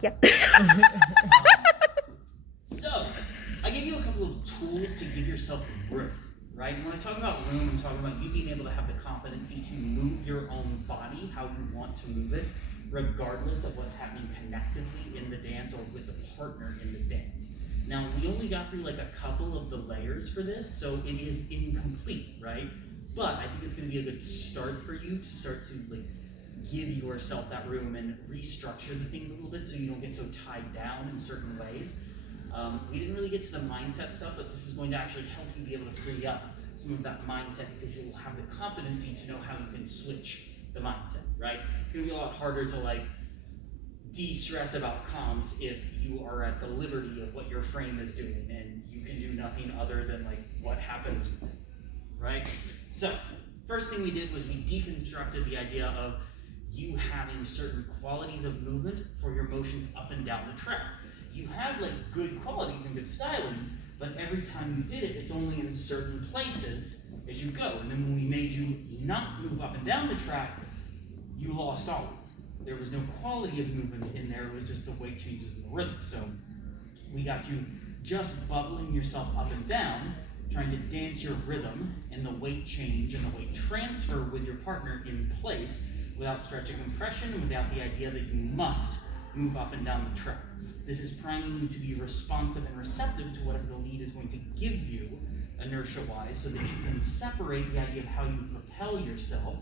Yep. So, I gave you a couple of tools to give yourself room, right? And when I talk about room, I'm talking about you being able to have the competency to move your own body how you want to move it, regardless of what's happening connectively in the dance or with the partner in the dance. Now, we only got through like a couple of the layers for this, so it is incomplete, right? But I think it's going to be a good start for you to start to like give yourself that room and restructure the things a little bit so you don't get so tied down in certain ways. We didn't really get to the mindset stuff, but this is going to actually help you be able to free up some of that mindset because you will have the competency to know how you can switch the mindset, right? It's going to be a lot harder to like de-stress about comms if you are at the liberty of what your frame is doing and you can do nothing other than like what happens, right? So, first thing we did was we deconstructed the idea of you having certain qualities of movement for your motions up and down the track. You have like good qualities and good stylings, but every time you did it, it's only in certain places as you go. And then when we made you not move up and down the track, you lost all of it. There was no quality of movements in there, it was just the weight changes in the rhythm. So we got you just bubbling yourself up and down, trying to dance your rhythm and the weight change and the weight transfer with your partner in place without stretching compression and without the idea that you must move up and down the track. This is priming you to be responsive and receptive to whatever the lead is going to give you inertia-wise so that you can separate the idea of how you propel yourself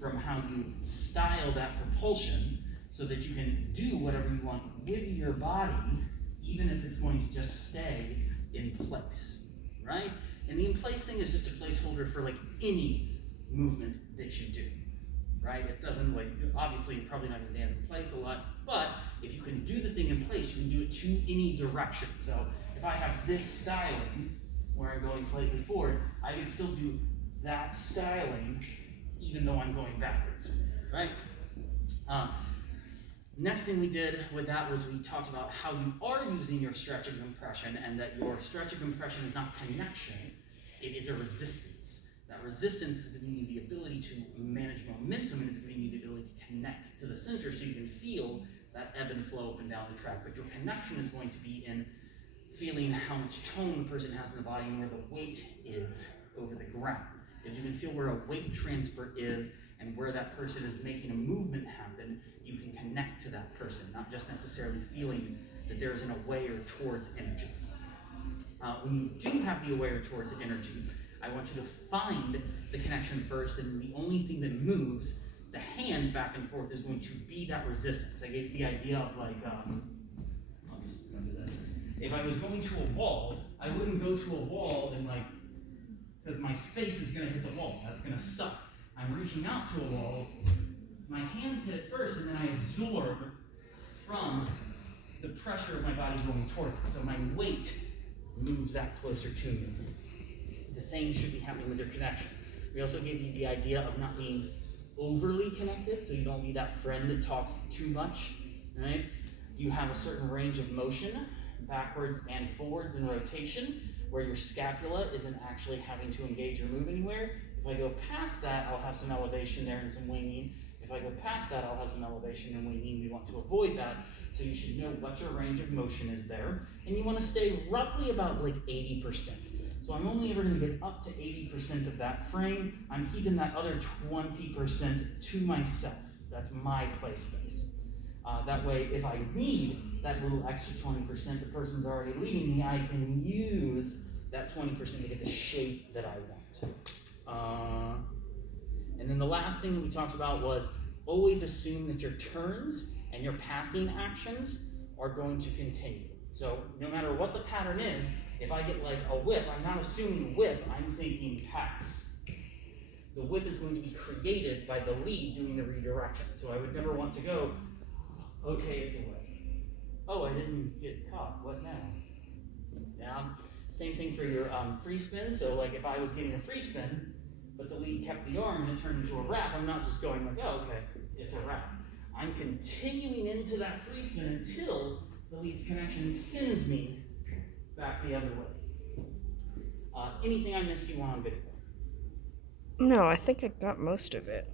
from how you style that propulsion so that you can do whatever you want with your body, even if it's going to just stay in place, right? And the in place thing is just a placeholder for like any movement that you do, right? It doesn't like, obviously you're probably not going to dance in place a lot, but if you can do the thing in place, you can do it to any direction. So if I have this styling where I'm going slightly forward, I can still do that styling even though I'm going backwards, right? Next thing we did with that was we talked about how you are using your stretch and compression and that your stretch and compression is not connection, it is a resistance. That resistance is giving you the ability to manage momentum and it's giving you the ability to connect to the center so you can feel that ebb and flow up and down the track. But your connection is going to be in feeling how much tone the person has in the body and where the weight is over the ground. If you can feel where a weight transfer is and where that person is making a movement happen, you can connect to that person, not just necessarily feeling that there is an aware towards energy. When you do have the aware towards energy, I want you to find the connection first, and the only thing that moves the hand back and forth is going to be that resistance. I gave the idea of like, I'll just remember this. If I was going to a wall, I wouldn't go to a wall and like, because my face is going to hit the wall. That's going to suck. I'm reaching out to a wall. My hands hit it first, and then I absorb from the pressure of my body going towards it. So my weight moves that closer to me. The same should be happening with your connection. We also gave you the idea of not being overly connected, so you don't be that friend that talks too much, right? You have a certain range of motion, backwards and forwards in rotation, where your scapula isn't actually having to engage or move anywhere. If I go past that, I'll have some elevation there and some winging. If I go past that, I'll have some elevation and winging. We want to avoid that, so you should know what your range of motion is there. And you want to stay roughly about like 80%. So I'm only ever going to get up to 80% of that frame. I'm keeping that other 20% to myself. That's my play space. That way, if I need that little extra 20%, the person's already leading me, I can use that 20% to get the shape that I want. And then the last thing that we talked about was always assume that your turns and your passing actions are going to continue. So no matter what the pattern is, if I get like a whip, I'm not assuming whip, I'm thinking pass. The whip is going to be created by the lead doing the redirection. So I would never want to go, okay, it's a whip. Oh, I didn't get caught, what now? Yeah, same thing for your free spin. So like if I was getting a free spin, but the lead kept the arm and it turned into a wrap, I'm not just going like, oh, okay, it's a wrap. I'm continuing into that free spin until the lead's connection sends me back the other way. Anything I missed you want on video? No, I think I got most of it.